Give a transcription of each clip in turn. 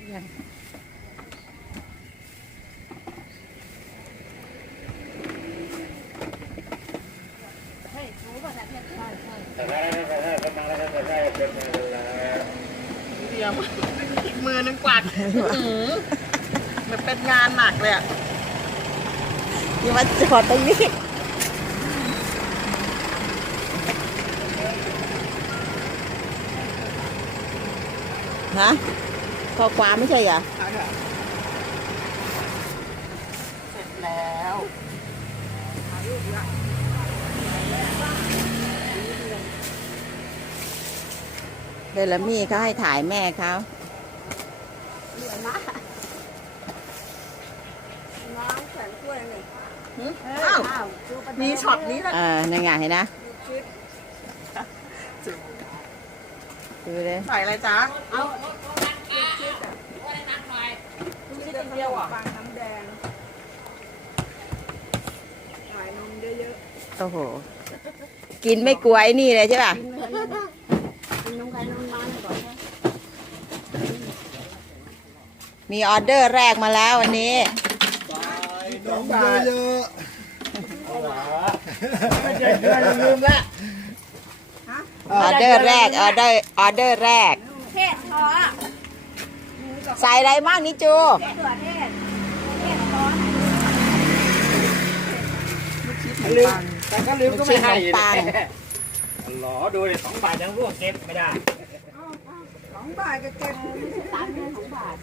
กยังเดียวอีกมือนึงกวาดอื้อหือมันเป็นงานหนักเลยอะนี่มาจอดตรงนี้ฮะ ข้อความไม่ใช่เหรอเสร็จแล้วเดลมี่เขาให้ถ่ายแม่เขาอ้าวมีช็อตนี้แล้วเออในงานเห็นนะดูเลยใส่อะไรจ๊ะ โอ้โห กินไม่กลัวไอ้นี่เลยใช่ป่ะมีออเดอร์แรกมาแล้ววันนี้ น้องเยอะไม่ใช่เดือนลืมละออเดอร์แรก ออเดอร์ ออเดอร์แรก เทศทอ ใส่อะไรมากนี่จูตัวเทศเทศทอลืมแต่ก็ลืมลูก็กไม่ชิ้นขให้นมปังหลอดูเลยสองบาทยังรวกเก็บไม่ได้สองบาทก็เก็บตังค์ของบาท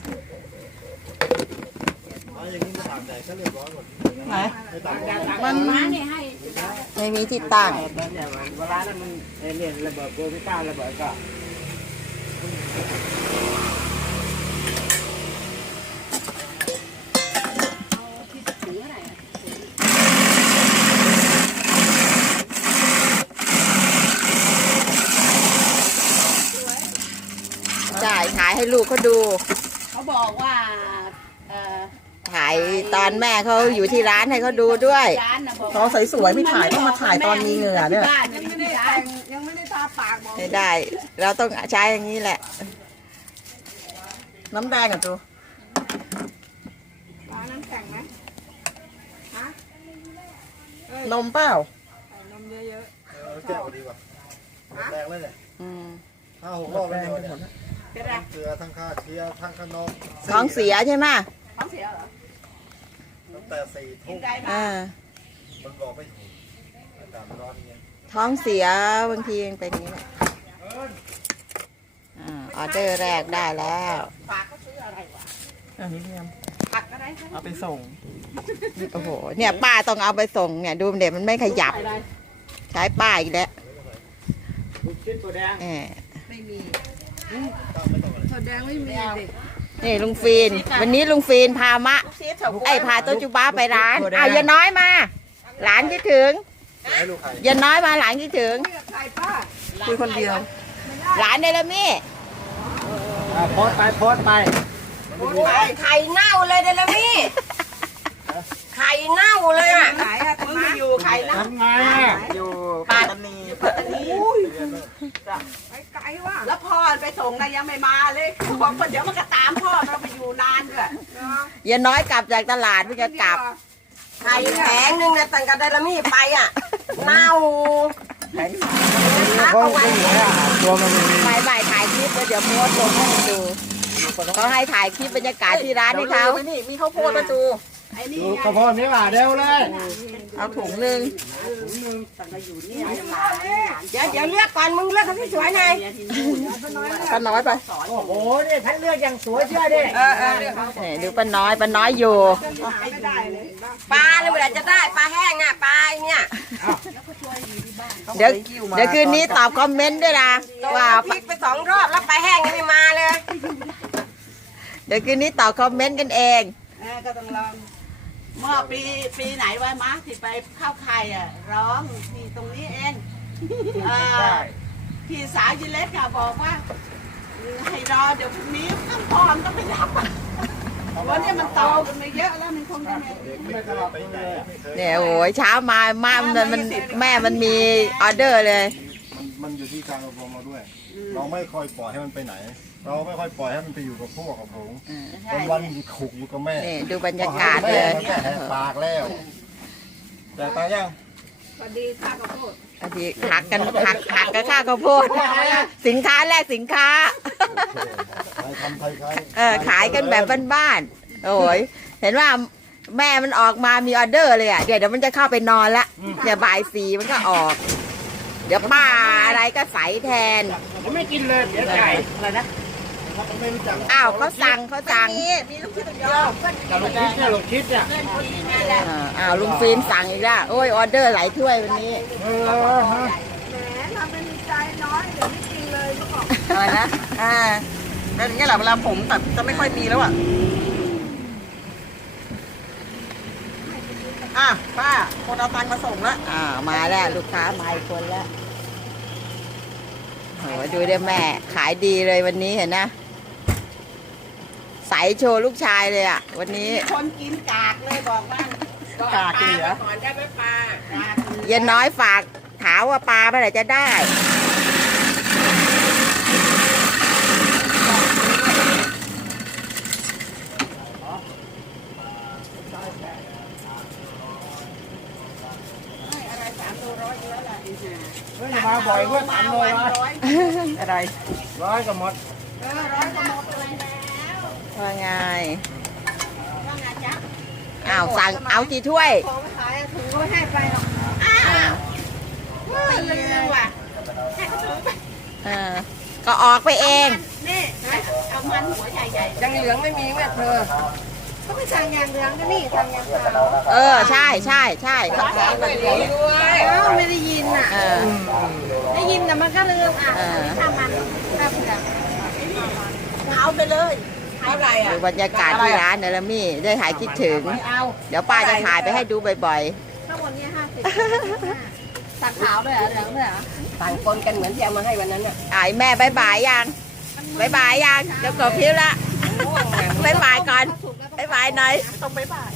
เอาอย่างนี้มาตากแดดก็เรียบร้อยหมดไหนไม่ตากแดดมันมาเนี่ยให้ไม่มีที่ตั้งเนี่ยเวลานั้นมันเนี่ยระเบิดโกพิต้าระเบิดก็ จ่ายถ่ายให้ลูกเขาดู เขาบอกว่าเอ่อถ่ายตอนแม่เขาอยู่ที่ร้านให้เขาดูด้วย ร้านนะบอกเขาสวยๆไม่ถ่ายต้องมาถ่ายตอนมีเหงื่อเนี่ยบ้านยังไม่ไม่ได้ได้ร้าแต่นงยังไม่ได้ทาปากบอกไม่ได้ เราต้องใช้อย่างนี้แหละ น้ำแดงอะจูร้านน้ำแข็งไหมนมเปล่าใส่นมเยอะเออแก้วดีกว่าแรงเลยเนี่ยอืมห้าหกรอบแล้วเนี่ยๆ เป็นไรทั้งเกลือทั้งข้าเชียร์ทั้งขนมท้องเสียใช่ไหมท้องเสียเหรอตั้งแต่สี่กิทุ่นมได้อ่ามันบอกไม่ถูกอากาศมันร้อนอย่างเงี้ยท้องเสียบางทีมันเป็นอย่างนี้แหละอ่าออเดอร์แรกได้แล้วฝากเขาซื้ออะไรวะอันนี้เนี่ยผักอะไรคะเอาไปส่งโอ้โหเนี่ยป้าต้องเอาไปส่งเนี่ยดูเด็กมันไม่ขยับอะไรใช้ป้าอีกแล้วลูกชิ้นตัวแดงแหมไม่มีแสดงไม่มีดิ นี่ลุงฟีน วันนี้ลุงฟีนพามะซีดเถอะไอ้ยพาโตจูบ้าไปร้านอ้าวอย่าน้อยมา หลานคิดถึงให้ลูกไข่อย่าน้อยมาหลานคิดถึงใครป้าคุยคนเดียว หลานเดลมี่อะโพสต์ไปโพสต์ไปไข่เน่าเลยเดลมี่ไข่เน่าเลยอะไหนอะมึงอยู่ใครนะทำไงอะ อยู่ปัตตานีปัตตานี ไปไกลว่ะแล้วพ่อไปส่งนะยังไม่มาเลยบอกว่าเดี๋ยวมันก็ตามพ่อเราไปอยู่นานด้วยอย่าน้อยกลับจากตลาดเพื่อจะกลับไข่แผงหนึ่งนะตั้งกับไดนามี่ไปอะเน่าเขาเป็นอย่างนี้อะตัวมันมีไปไปถ่ายคลิปแล้วเดี๋ยวโพสต์ลงให้ดูเขาให้ถ่ายคลิปบรรยากาศที่ร้านให้เขาดี๋ยวลืมไปนี่มีข้าวโพดประตูไอ้นี่ ดูกระเพาะนี่ว่าเร็วเลยเอาถุงหนึ่งเดี๋ยวเดี๋ยวเลือกก่อนมึงเลือกคนที่สวยหน่อยก็น้อยไป โอ้โหนี่ท่านเลือกอย่างสวยเชื่อดิเออเออเลือกนี่ดูป้าน้อยป้าน้อยอยู่ปลาเนี่ยเมื่อไหร่จะได้ปลาแห้งอะปลาไอ้เนี่ยเดี๋ยวเดี๋ยวคืนนี้ตอบคอมเมนต์ด้วยนะว่าพริกไปสองรอบแล้วปลาแห้งยังไม่มาเลย เดี๋ยวคืนนี้ตอบคอมเมนต์กันเอง เออก็ต้องลองเมื่อปีปีไหนวะมะที่ไปเข้าไข่อะ ร้องที่ตรงนี้เองเออพี่สาวยิเล็กอะบอกว่า ให้รอเดี๋ยวพรุ่งนี้ต้องพร้อมต้องไปรับอะวันนี้มันโตกันไปเยอะแล้วมันคงจะไม่ไม่เคยไปไหนไม่เคยเนี่ยโอ้ยเช้ามามามันมันแม่มันมีออเดอร์เลย มันมันอยู่ที่การอบรมเราด้วย เราไม่ค่อยปล่อยให้มันไปไหน เราไม่ค่อยปล่อยให้มันไปอยู่กับพวกกับผงเออวันวันๆอยู่ขุกอยู่กับแม่นี่ดูบรรยากาศเลยมันก็แหกปากแล้วแต่ตายังพอดีข้าวข้าวโพดอันนี้หักกันหักหักกับข้าวข้าวโพดสินค้าแลกสินค้าไทยทำไทยใครเออขายกันแบบบ้านๆโอ้ยเห็นว่าแม่มันออกมามีออเดอร์เลยอะเดี๋ยวเดี๋ยวมันจะเข้าไปนอนละเดี๋ยวบ่ายสีมันก็ออก เดี๋ยวป้าอะไรก็ใสแทนผมไม่กินเลยเดี๋ยวไก่อะไรนะไม่รู้จัก อ้าวเขาสั่งเขาสั่งมีลูกชิ้นยอมกับลูกชิดเนี่ยลูกชิดเนี่ยเอออ้าวลุงฟิล์มสั่งอีกแล้วโอ้ยออเดอร์หลายถ้วยวันนี้เออฮะแหมทำเป็นใจน้อยเดี๋ยวไม่กินเลยก็บอกอะไรนะอ่าแล้วอย่างเงี้ยแหละเวลาผมแบบจะไม่ค่อยมีแล้วอะอะป้าคนเอาตังค์มาส่งละอ่าวมาแล้วลูกค้ามาอีกคนแล้วโอ้ยดูได้แม่ขายดีเลยวันนี้เห็นนะ ใสโชว์ลูกชายเลยอะ วันนี้มีคนกินกากเลยบอกว่ากากเหลือก่อนได้ไหมปลากากเหลือเย็นน้อยฝากถามว่าปลาเมื่อไหร่จะได้อะไรสามโลร้อยเยอะละอีห่าเฮ้ยอย่ามาบ่อยเว้ยสามโลวันนะร้อยอะไรร้อยก็หมดเออร้อยก็หมดเลยแล้ว ว่าไงว่าไงจ๊ะอ้าวสั่งเอากี่ถ้วยของขายถุงก็ไม่ให้ไปหรอกอ้าวไม่ลืมว่ะให้เขาถุงไปเออก็ออกไปเองนี่เอามันหัวใหญ่ยังเหลืองไม่มีแม่เธอๆเขาไม่สั่งยางเหลืองก็นี่สั่งยางขาวเออใช่ใช่ใช่ร้านไม่เหลืองด้วยอ้าวไม่ได้ยินอะเออได้ยินแต่มันก็ลืมอะเออถ้ามันถ้าเผื่อเอาไปเลยเท่าไหร่อะ ดูบรรยากาศที่ร้านเนลมี่ได้หายคิดถึงเอาเดี๋ยวป้าจะถ่ายไปให้ดูบ่อยข้างบนนี้ห้าสิบสักขาวด้วยเหรอเหลืองด้วยเหรอต่างคนกันเหมือนที่เอามาให้วันนั้นอะๆไอ้แม่บายบายยังบายบายยังเดี๋ยวกดพิวละบายบายก่อน บายบายหน่อย ต้องไปบ่าย